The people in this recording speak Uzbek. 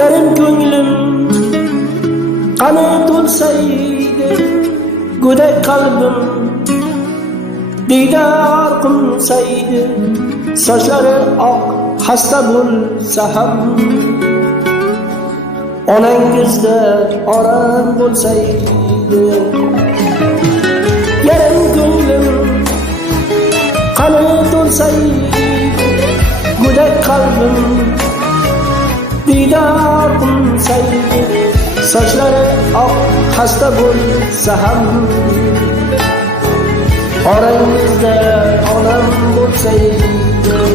Yarim ko'nglim qani to'lsaydi, go'dak qalbim diydor qilsaydi, sochlari oq xasta bo'lsa ham, onangizda orom bo'lsaydi. Yarim ko'nglim qani to'lsaydi, go'dak qalbim diydor qilsaydi, sochlari oq xasta bo'lsa ham, orangizda onam bo'lsaydi.